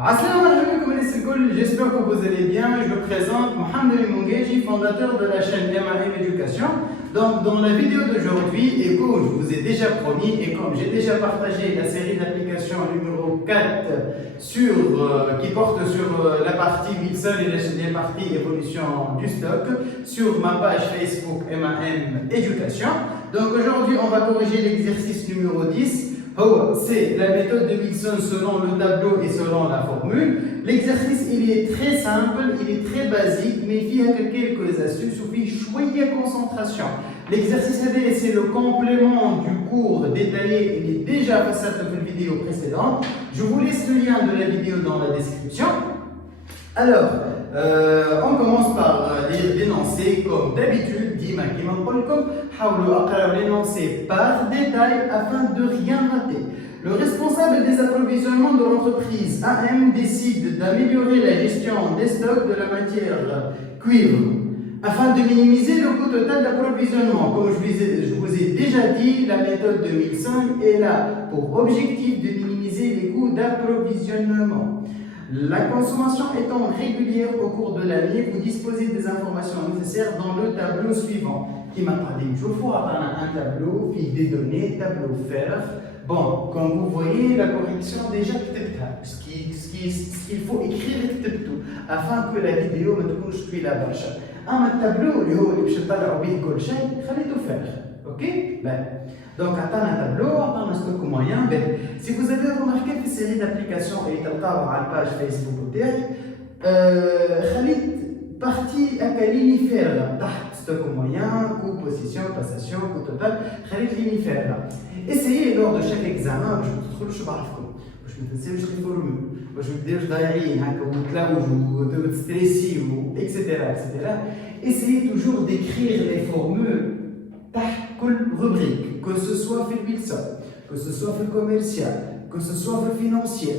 Assalamu alaikum les secours, j'espère que vous allez bien. Je me présente Mohamed Mungeji, fondateur de la chaîne MAM Éducation. Donc dans la vidéo d'aujourd'hui, et comme je vous ai déjà promis et comme j'ai déjà partagé la série d'applications numéro 4 qui porte sur la partie Wilson et les parties évolution du stock sur ma page Facebook MAM Éducation. Donc aujourd'hui on va corriger l'exercice numéro 10. C'est la méthode de Wilson selon le tableau et selon la formule. L'exercice il est très simple, il est très basique, mais il y a quelques astuces, il suffit de concentration. L'exercice c'est le complément du cours détaillé, il est déjà passé dans la vidéo précédente. Je vous laisse le lien de la vidéo dans la description. Alors, on commence par lire l'énoncé comme d'habitude. Dima كيما نقول لكم حاولوا اقراو l'énoncé par détail afin de rien rater. Le responsable des approvisionnements de l'entreprise AM décide d'améliorer la gestion des stocks de la matière cuivre afin de minimiser le coût total d'approvisionnement. Comme je vous ai déjà dit, la méthode de Wilson est là pour objectif de minimiser les coûts d'approvisionnement. La consommation étant régulière au cours de l'année, vous disposez des informations nécessaires dans le tableau suivant. Qui m'a parlé un tableau, fil des données, tableau fer. Bon, comme vous voyez, la correction déjà ce qu'il faut écrire tout afin que la vidéo ne touche plus la vache. Un tableau, ok? Ben, donc, attends un tableau, attends un stock moyen. Ben, si vous avez remarqué que série d'applications et sur la page Facebook, partie lignifère, stock moyen, coût, position, passation, coût total, lignifère. Essayez lors de chaque examen, je vous trouve je me disais, je réforme, je me dis, je stressé, etc. Essayez toujours d'écrire les formules rubrique, que ce soit fait Wilson, que ce soit fait commercial, que ce soit fait financier.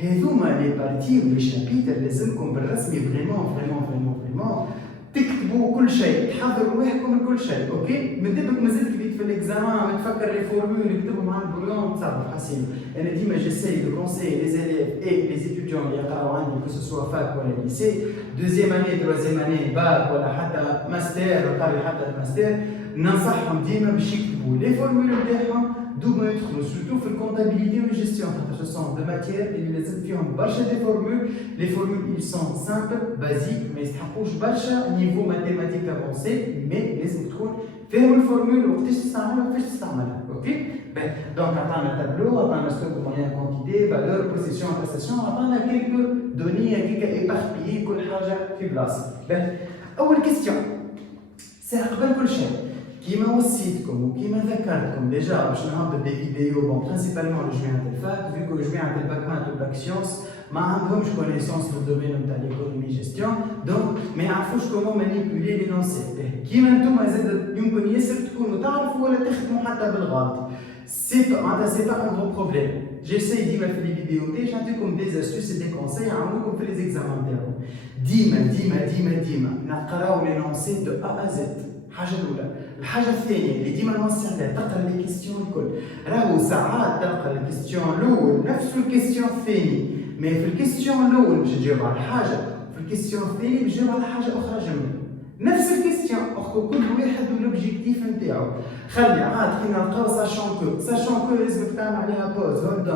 Et donc, les parties ou les chapitres, les hommes بالرسمي vraiment تكتبوا كل شيء تحضروا روحكم لكل شيء اوكي من دابك مازلت كبيت في الاكزامان تفكر لي فورمول نكتبهم مع البريون تصرف حسين انا ديما جيساي دو كونساي لي زيليف اي لي ستوديون اللي يقراو عندي كو سوسوا فاك ولا ليسي دوزيام اني تروازيام اني باك ولا حتى ماستر قاري حتى الماستر ننصحهم ديما باش يكتبوا لي فورمول نتاعهم دوما يدخلوا سورتو في الكونتابيليتي والجيستيون خاطر سو سون دو ماتيير اللي لازم فيهم برشا دي فورمول لي فورمول ils sont simples basiques ما يستحقوش برشا نيفو ماتيماتيك افونسي مي لازم تكون فاهم الفورمول وقتاش تستعملها وكيفاش تستعملها اوكي دونك عطانا تابلو عطانا ستوك موان كونتيتي فالور بوزيسيون باساسيون عطانا كيلكو دوني هكاك ايباربيي كل حاجه في بلاصه اول كيستيون سي قبل كل شيء كيما وصيتكم وكيما ذكرتكم ديجا باش نهبط دي فيديو بون برينسيبالمون لو جوين تاع الفاك فيكو جو جوين تاع الباك مان تاع باك سيونس ما عندهمش كونيسونس في الدومين نتاع ليكونومي جيستيون دونك ما يعرفوش كومون مانيبيولي لينونسي كيما نتوما زاد يمكن ياسر تكونوا تعرفوا ولا تخدموا حتى بالغلط سي با ان غرو بروبليم جيساي ديما في لي فيديو تاعي نعطيكم دي استوس دي كونساي يعاونوكم في لي زيكزامان تاعكم ديما نقراو لينونسي دو ا ا زد حاجه الاولى الحاجه الثانيه اللي ديما نوصي عليها تقرا لي كيستيون الكل راهو ساعات تلقى الكيستيون الاول نفس الكيستيون الثاني مي في الكيستيون الاول باش تجاوب على حاجه في الكيستيون الثاني باش تجاوب على حاجه اخرى جمله نفس الكيستيون اخو كل واحد والاوبجيكتيف نتاعو خلي عاد كي نلقاو ساشون كو لازمك تعمل عليها بوز هولد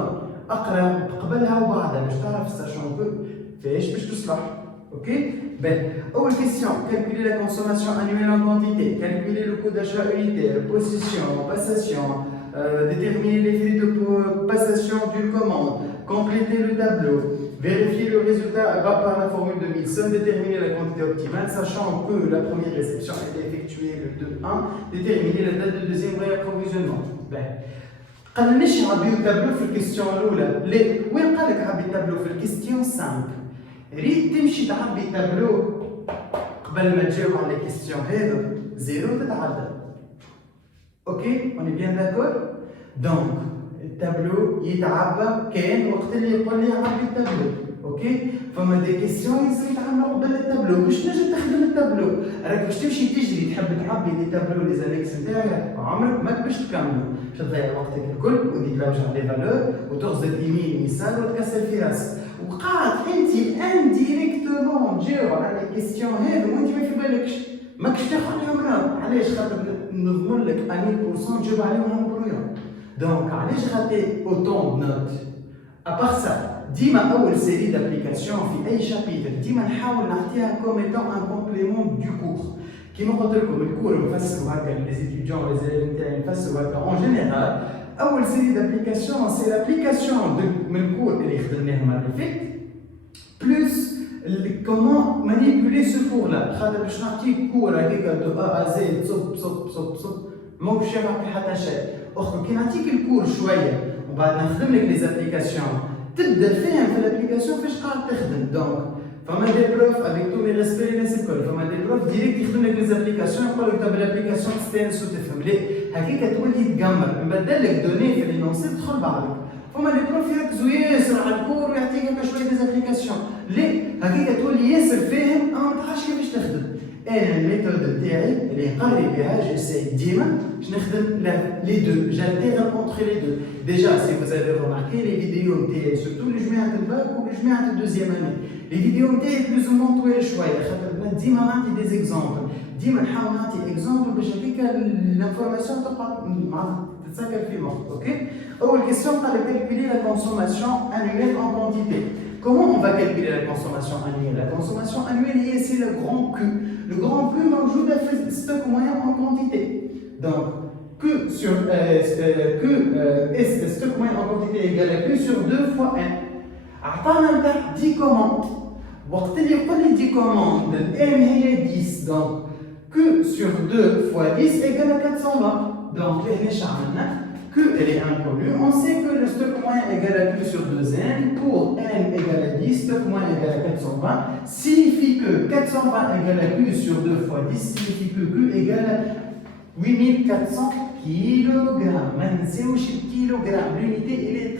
اقرا قبلها وبعدها باش تعرف ساشون كو فاش باش تصلح اوكي Autre question, calculer la consommation annuelle en quantité, calculer le coût d'achat unitaire, possession, passation, déterminer les frais de passation d'une commande, compléter le tableau, vérifier le résultat par la formule de Wilson, déterminer la quantité optimale, sachant que la première réception a été effectuée le 2-1, déterminer la date de deuxième réapprovisionnement. قال ليش عبيو التابلو في الكيستيون الاولى؟ ليه؟ وين قال لك عبي التابلو في الكيستيون 5؟ ريت تمشي تعبي تابلو قبل ما تجاوب على كيستيون هذا زيرو تتعدى اوكي اوني بيان داكور دونك التابلو يتعبى كان وقت اللي يقول لي عبي التابلو اوكي فما دي كيستيون يصير يتعملوا قبل التابلو باش تنجم تخدم التابلو راك باش تمشي تجري تحب تعبي لي تابلو لي زانيكس نتاعك عمرك ما باش تكمل باش تضيع وقتك الكل وديك لا وجه لي فالور وتغزل يمين يسار وتكسر في راسك وقاعد indirectement نجاوب على الكيستيون هذو وانت ما في بالكش ماكش تاخذ عليهم راهو. علاش؟ خاطر نضمن لك 100% تجاوب عليهم برويون. دونك علاش خاطر اوتون نوت؟ ابار سا ديما اول سيري دابليكاسيون في اي شابيتر ديما نحاول نعطيها كوم ايتون ان كومبليمون دو كور. كيما قلت لكم الكور نفسروا هكا لي ستوديون لي زيليف نتاعي نفسروا هكا اون جينيرال. اول سيري دابليكاسيون سي لابليكاسيون من الكور اللي خدمناه المره اللي فاتت بلوس comment manipuler ce cours là. خاطر باش نعطيك كور هكاكا دو ا ا زد صب صب صب صب ماهوش يعرف حتى شيء. اخر كي نعطيك الكور شويه ومن بعد نخدم لك لي زابليكاسيون تبدا فاهم في الابليكاسيون فاش قاعد تخدم. دونك فما دي بروف افيك تو مي ريسبي الناس الكل، فما دي بروف ديريكت يخدم لك لي زابليكاسيون يقول لك طب الابليكاسيون تستانس وتفهم ليه هكاكا تولي تقمر نبدل لك دوني في لينونسي تدخل بعضك. فما دي بروف يركزوا ياسر على الكور ويعطيك هكا شويه دي زابليكاسيون ليه هكاكا تولي ياسر فاهم ما تعرفش كيفاش تخدم. انا الميثود نتاعي اللي نقري بها جيساي ديما باش نخدم لي دو جالتيرن اونتر لي دو. ديجا سي فوز افي روماركي لي فيديو نتاعي سورتو لي جماعه الباك ولي جماعه الدوزيام اني لي فيديو نتاعي بلوز او مون طويله شويه خاطر ديما نعطي دي زيكزامبل ديما نحاول نعطي اكزامبل باش هكاكا لانفورماسيون تبقى تتسكر في مخك. اوكي اول كيسيون قال لك كالكولي لا كونسوماسيون انويل ان كونتيتي. Comment on va calculer la consommation annuelle? La consommation annuelle, c'est le grand Q. Le grand Q, موجود في stock moyen en quantité. Donc, Q sur stock moyen en quantité égale à Q sur 2 fois N. عطانا نتاع 10 commandes. وقت اللي يقول لي 10 commandes, N هي 10. Donc, Q sur 2 fois 10 égale à 420. Donc, là, ايش عملنا؟ Q elle est inconnue, on sait que le stock moyen égale à Q sur 2N, pour N égale à 10, stock moyen égale à 420, signifie que 420 égale à Q sur 2 fois 10, signifie que Q égale à 8400 kg. Maintenant, c'est aussi kilogramme, l'unité elle est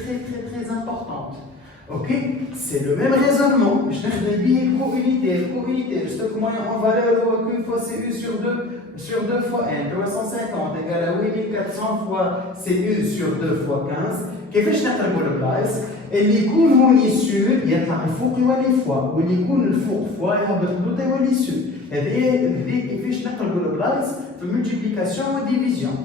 très importante. Ok, c'est le même raisonnement. Je n'ai bien co-unité, le stock moyen en valeur Q fois CU sur 2 fois N, 350 égale à 8400 fois CU sur 2 fois 15. كيفاش نقلبوا البلايص؟ اللي يكون هوني سور يطلع الفوق يولي فوا، واللي يكون الفوق فوا يهبط البلوطه يولي سور. هذه كيفاش نقلبوا البلايص في الملتيبليكاسيون وديفيزيون.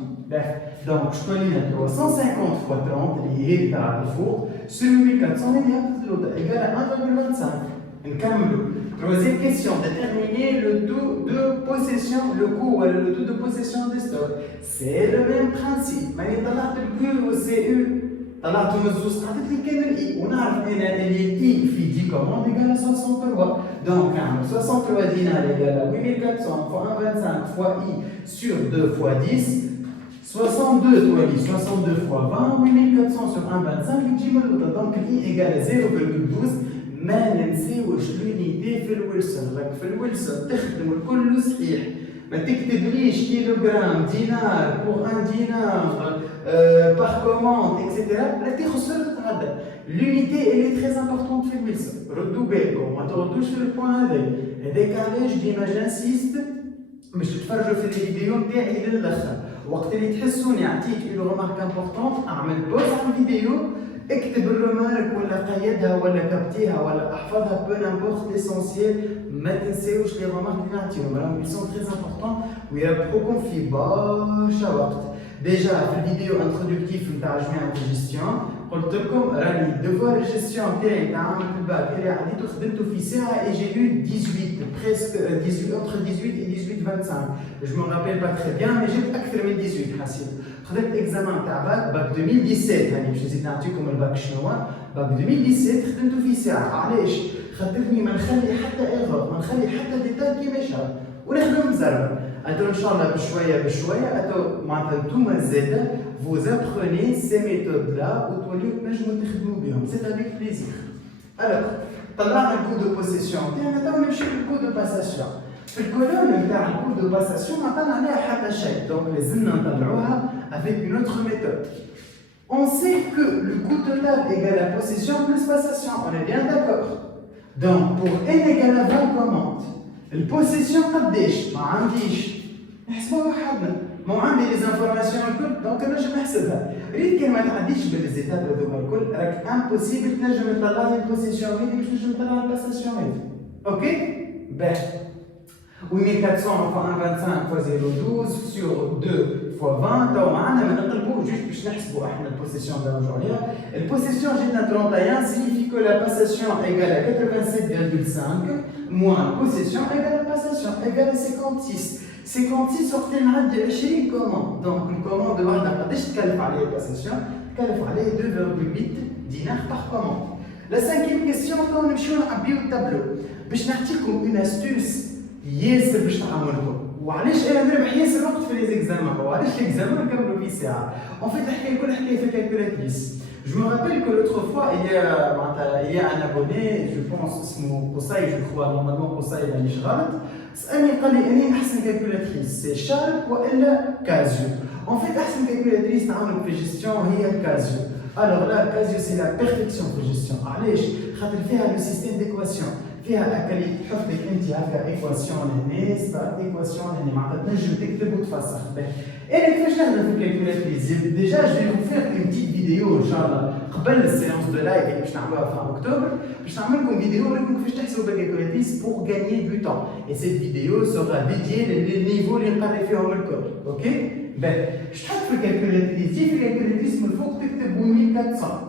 دونك شكون لينا 350 fois 30 اللي هي تاع الفوق sur 1400 اللي هبطت البلوطه ايكال 1,25. نكملوا. Troisième question, déterminer le taux de possession, le coût ou le taux de possession des stocks. C'est le même principe. Mais طلعت le Q au CU. طلعتوا من الزوز عطيت لي كان الاي ونعرف انا اللي اي في 10 كوموند ايكال 63. دونك نعمل 63 دينار ايكال 8400 fois 1,25 fois i sur 2 fois 10. 62 تولي 62 fois 20 8400 sur 1,25 يجي من الوطن. دونك الاي ايكال 0,12. ما ننساوش لونيتي في الويلسون. راك في الويلسون تخدم الكل صحيح. ما تكتبليش كيلوغرام دينار بور ان دينار par commande etc. راك تخسر تتعدى. لونيتي اللي تري امبورطونت في الويلسون. ردوا بالكم ما تردوش في البوان هذاك علاش ديما جانسيست باش تتفرجوا في الفيديو نتاعي للاخر. وقت اللي تحسوني عطيت اون رومارك امبورطونت اعمل بوز على الفيديو اكتب الرمارك ولا قيدها ولا كبتيها ولا احفظها بو نامبورت ليسونسيال. ما تنساوش لي رومارك اللي نعطيهم راهم سون تري امبورطون ويربحوكم في برشا وقت. ديجا في الفيديو انترودكتيف نتاع جميع الجيستيون قلت لكم راني الدوفوار الجيستيون تاعي تاع عام الباك اللي عديتو خدمتو في ساعه اي جي يو 18 بريسك 18 entre 18 et 18 25. Je me rappelle pas très bien mais جبت اكثر من 18 حاسين. خدمت اكزامان تاع باك 2017 هاني باش نزيد نعطيكم الباك شنو هو. باك 2017 خدمتو في ساعه. علاش؟ خاطرني ما نخلي حتى ايرور ما نخلي حتى ديتاي كيما شاف ونخدم مزربه. اتو ان شاء الله بشويه اتو معناتها نتوما زاده vous apprenez ces méthodes là وتوليو تنجموا تخدموا بهم. سي افيك بليزير. الوغ طلعنا الكود دو بوسيسيون تاعنا تو نمشيو للكود دو باساسيون. في الكولون نتاع الكود دو باساسيون ما عطانا عليها حتى شيء. دونك لازمنا نطلعوها avec une autre méthode. On sait que le coût total égale la possession plus passation. On est bien d'accord. Donc pour n égale à 20 commandes البوسيسيون قداش؟ ما عنديش نحسبوها وحدنا. مو عندي لي زانفورماسيون الكل دونك نجم نحسبها. ريت كان ما تعديش بالزيتات هذوما الكل راك امبوسيبل تنجم تطلع لي البوزيسيون هذيك باش تنجم تطلع الباساسيون هذيك. اوكي؟ باهي. 8400 fois 1,25 fois 0,12 sur 2 fois 20 تو معنا ما نقلبوه جوست باش نحسبوا احنا البوزيسيون اللي نرجعوا ليها. البوزيسيون جاتنا 31 signifie que la possession égale à 87,5 moins possession égale à possession égale à 56. 56 وقت نعدي 20 كوموند دونك الكوموند الواحده قداش تكلف عليه البوسيسيون؟ تكلف عليه 2,8 دينار باغ كوموند. لا سانكيام كيستيون تو نمشيو نعبيو التابلو باش نعطيكم اون استوس ياسر باش تعاونكم. وعلاش انا نربح ياسر وقت في لي زيكزامان وعلاش ليكزامان نكملوا فيه ساعه. اون فيت الحكايه الكل حكايه في الكالكولاتريس. Je me rappelle que l'autre fois, il y a un abonné, je pense, Qusay, je crois, normalement Qusay, il a mis غلط. سألني قال لي أنا أحسن كالكولاتريس سي شارب وإلا كازيو. En fait, أحسن كالكولاتريس نعاونك في الجيستيون هي كازيو. Alors là, كازيو سي لا بيرفكسيون في الجيستيون. علاش؟ خاطر فيها لو سيستيم ديكواسيون. فيها هكا اللي تحط لك انت هكا ايكواسيون لهنا ستار ايكواسيون لهنا معناتها تنجم تكتب وتفسخ به. انا كيفاش نهضر في الكالكولاتريس؟ ديجا جو فو فير اون بتيت فيديو ان شاء الله قبل السيونس دو لايف اللي باش نعملوها في اكتوبر باش نعمل لكم فيديو نوريكم كيفاش تحسبوا بالكالكولاتريس بور غانيي دو تون. اي سيت فيديو سوغا ديديي للنيفو اللي نقري فيهم الكل. اوكي؟ باهي. اش تحط في الكالكولاتريس؟ تجي في الكالكولاتريس من الفوق تكتب 1400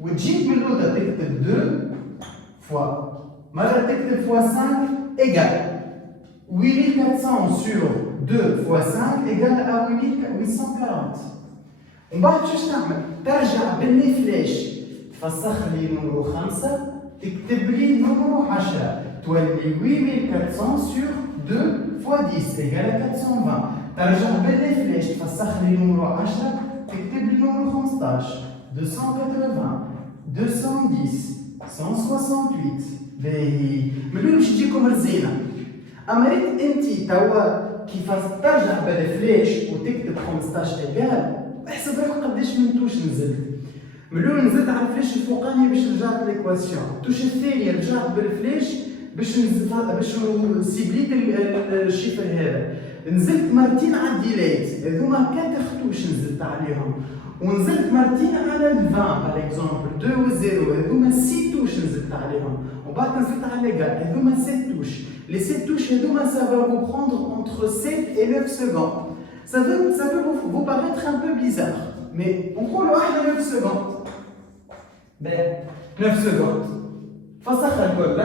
وتجيك من اللوطه تكتب 2 فوا مرة تكتب fois 5 égale 8400 sur 2 fois 5 égale à 8840. ومن بعد شو تعمل؟ ترجع باللي فلاش تفسخ لي نمرو 5 تكتب لي نمرو 10 تولي 8400 sur 2 fois 10 égale à 420. ترجع باللي فلاش تفسخ لي نمرو 10 تكتب لي نمرو 15 280 210 168. باهي ملي باش تجيكم رزينه. اما ريت انت توا كيفاش ترجع بالفلاش وتكتب 15 ايكال احسب روحك قداش من توش نزلت. ملي نزلت على الفلاش الفوقاني باش رجعت ليكواسيون، التوش الثانيه رجعت بالفلاش باش سيبليت الشيفر هذا. نزلت مرتين على الديليت هذوما 4 توش نزلت عليهم. ونزلت مرتين على ال 20 باغ اكزومبل 2 و 0 هذوما 6 توش نزلت عليهم. وبعد نزلت على ليغال هذوما 7 توش. Les 7 touches هذوما ça va vous prendre entre 7 et 9 secondes. Ça peut vous paraître un peu bizarre, mais on prend le 1 9 secondes. Ben 9 secondes. فسخ الكل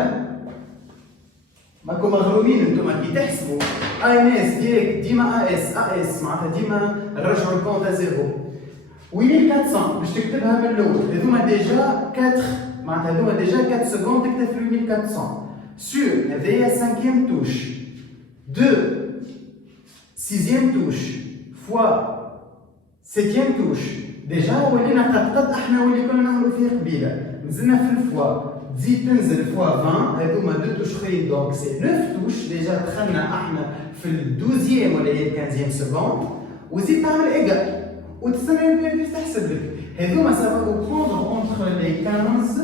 ماكو مغرومين انتوما كي تحسبوا اس ديريكت ديما اس معناتها ديما نرجعوا الكونت ا زيرو. 8400 باش تكتبها من الاول هذوما ديجا 4 معناتها هذوما ديجا 4 سكوند تكتب 8400 سور هذايا 5 توش 2 6 توش فوا 7 توش ديجا ولينا قد احنا واللي كنا نعملوا فيه قبيله نزلنا في الفوا تزيد تنزل فوا 20 هذوما 2 توش اخرين دونك سي 9 توش ديجا دخلنا احنا في ال 12 ولا هي 15 سكوند وزيد تعمل ايجال وتستنى البلاد تحسب لك هذوما ça va vous prendre entre les 15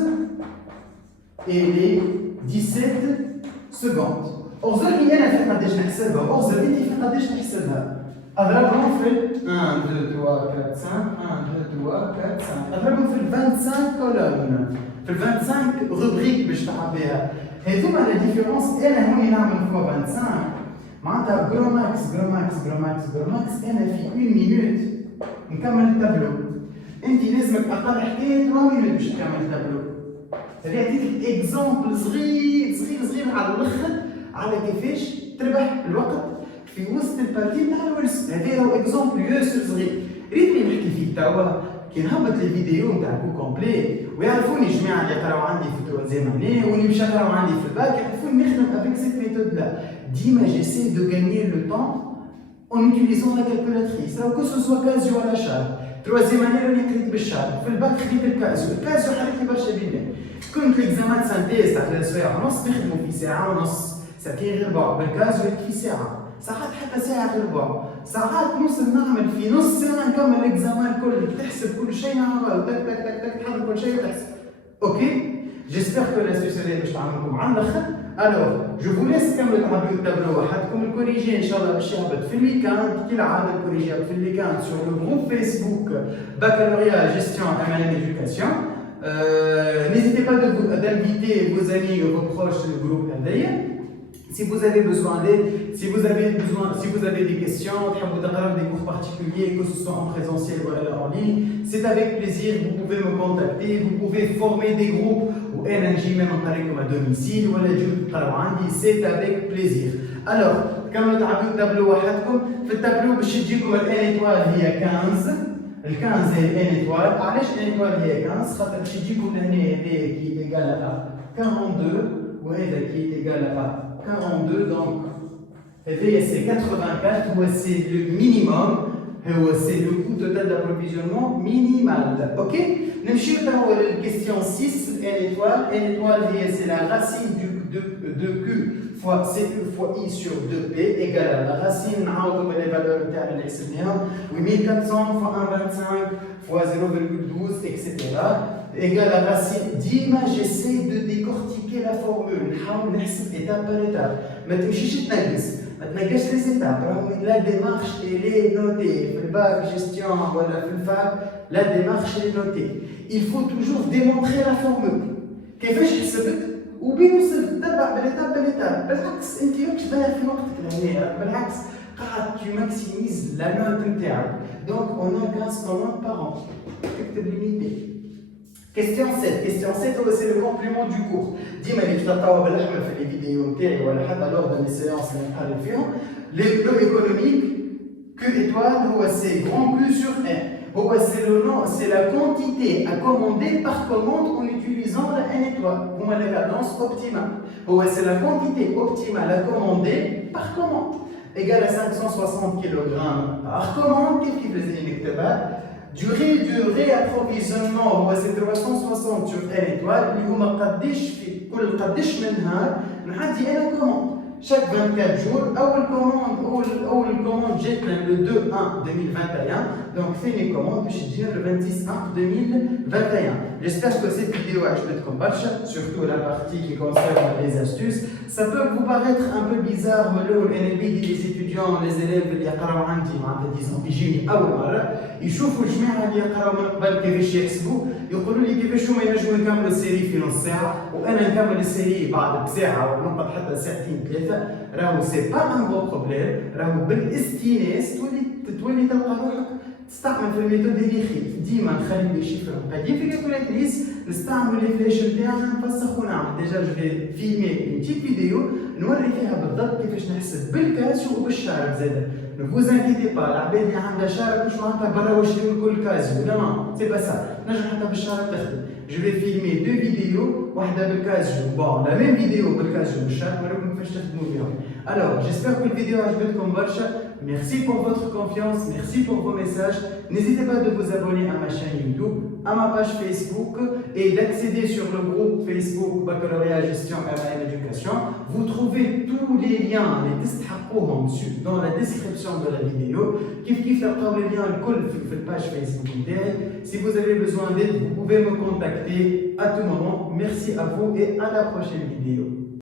et les 17 secondes. أغزرني أنا في قداش نحسبها وأغزر أنت في قداش تحسبها. أضربهم في 1 2 3 4 5 1 2 3 4 5 أضربهم في ال 25 كولوم في ال 25 روبريك باش تعبيها. هذوما لا ديفيرونس أنا هوني نعمل فوا 25 معناتها جروماكس جروماكس جروماكس جروماكس أنا في 1 مينوت نكمل التابلو. انت لازمك اقل حكايه 3 مينوت باش تكمل التابلو. هذه عطيتك اكزومبل صغير صغير صغير على الاخر على كيفاش تربح الوقت في وسط البارتي نتاع الورس. هذا هو اكزومبل ياسر صغير ريتني نحكي فيه توا كي نهبط الفيديو نتاع كو كومبلي ويعرفوني جماعه اللي قراو عندي في التروازيام اني واللي مش قراو عندي في الباك يعرفوني نخدم افيك سيت ميثود لا. ديما جيسي دو غانيي لو طون en utilisant la calculatrice. Alors que ce soit كازيو ولا شارب. تروازيام اني راني قريت بالشارب، في الباك خديت الكازيو، الكازيو حريت لي برشا بيبان. كنت ليكزامان سانتيز تاع 3 سوايع ونص نخدمو في ساعة ونص، ساعتين غير ربع، بالكازيو في ساعة، ساعات حتى ساعة غير ربع، ساعات نوصل نعمل في نص ساعة نكمل ليكزامان الكل، تحسب كل شيء على بعض، تك تك تك تك تحرك كل شيء وتحسب. اوكي؟ J'espère que l'astuce est alors, je vous laisse comme le tableau وحدكم الكوريجي ان شاء الله باش يهبط في الويكاند كالعاده الكوريجي في الويكاند sur le groupe Facebook Baccalauréat Gestion MLM Éducation. N'hésitez pas d'inviter vos amis ou vos proches du groupe هذايا. Si vous avez besoin d'aide, si vous avez des questions, des cours particuliers, que ce soit en présentiel ou en ligne, c'est avec plaisir, vous pouvez me contacter, vous pouvez former des groupes ou énergie même en comme à domicile ou c'est avec plaisir. Alors, comme le tableau في التابلو باش تجيكم الان étoile هي 15 ال 15 هي الان étoile علاش الان étoile هي 15 خاطر باش تجيكم لهنا هذه كي ايغال 42 وهذا كي ايغال 42 donc c'est 84 c'est le minimum c'est le coût total d'approvisionnement minimal. Ok, نمشيو توا للكيستيون 6 n étoile c'est la racine de q fois cu fois i sur 2p égale à la racine نعاودوا les valeurs تاعنا اللي حسبناهم 8400 fois 1,25 fois 0,12 etc. égale à racine. ديما j'essaie de décortiquer la formule نحاول نحسب étape par étape ما تمشيش تنقص ما تنقصش les étapes رغم la démarche elle est notée في الباك gestion ولا في الفاك la démarche elle est notée. Il faut toujours démontrer la formule كيفاش حسبت وبين وصلت تتبع بالإتاب بالعكس انت راكش ضايع في وقتك لهنا بالعكس قاعد tu maximises la note نتاعك donc on a 15 commandes par an تكتب l'unité. Question 7 c'est le complément du cours. ديما اللي تلقاوها بالأحمر في الفيديو نتاعي ولا حتى lors de mes séances اللي نقرا فيهم le économique Q étoile هو c'est grand Q sur N. C'est la quantité à commander par commande en utilisant la N étoile. Pour moi, la cadence optimale. C'est la quantité optimale à commander par commande. Égale à 560 kg par commande. Qu'est-ce qui faisait l'électable? Durée du réapprovisionnement, c'est 360 sur N étoile. Nous avons قديش من نهار نعدي أنا commande. Chaque 24 jours, أول commande جات le 2-1-2021 donc ثاني commande باش تجينا le 26-1-2021. J'espère que cette vidéo عجبتكم برشا surtout la partie qui concerne les astuces. Ça peut vous paraître un peu bizarre ملول أنا بيدي les étudiants les élèves اللي يقراو عندي معناتها ديزون يجيني أول مرة يشوفوا الجماعة اللي يقراو من قبل كيفاش يحسبوا يقولوا لي كيفاش هما ينجموا يكملوا السيري في نص ساعة وأنا نكمل السيري بعد بساعة ونقعد حتى ساعتين ثلاثة. راهو سي با ان غو بروبليم راهو بالاستئناس تولي تلقى روحك تستعمل في الميثود اللي خير. ديما نخلي لي شيفر قديم في الكالكولاتريس نستعمل لي فلاش نتاعنا نفسخ ونعمل ديجا جو في فيلمي اون تيت فيديو نوري فيها بالضبط كيفاش نحسب بالكاسيو وبالشارب زاده. Ne vous inquiétez pas, العباد اللي عندها شارب مش معناتها برا واش كل كازيو لا ما سي با سا نجم حتى بالشارب تخدم. جو في فيلمي دو فيديو واحده بالكازيو بون لا ميم فيديو بالكازيو بالشارب نوريكم كيفاش تخدموا فيهم. Alors j'espère que le vidéo عجبتكم برشا. Merci pour votre confiance, merci pour vos messages. N'hésitez pas de vous abonner à ma chaîne YouTube, à ma page Facebook et d'accéder sur le groupe Facebook Baccalauréat Gestion MLM Éducation. Vous trouvez tous les liens, les تستحقوهم dans la description de la vidéo. كيف تلقاو les liens الكل في الpage Facebook نتاعي. Si vous avez besoin d'aide, vous pouvez me contacter à tout moment. Merci à vous et à la prochaine vidéo.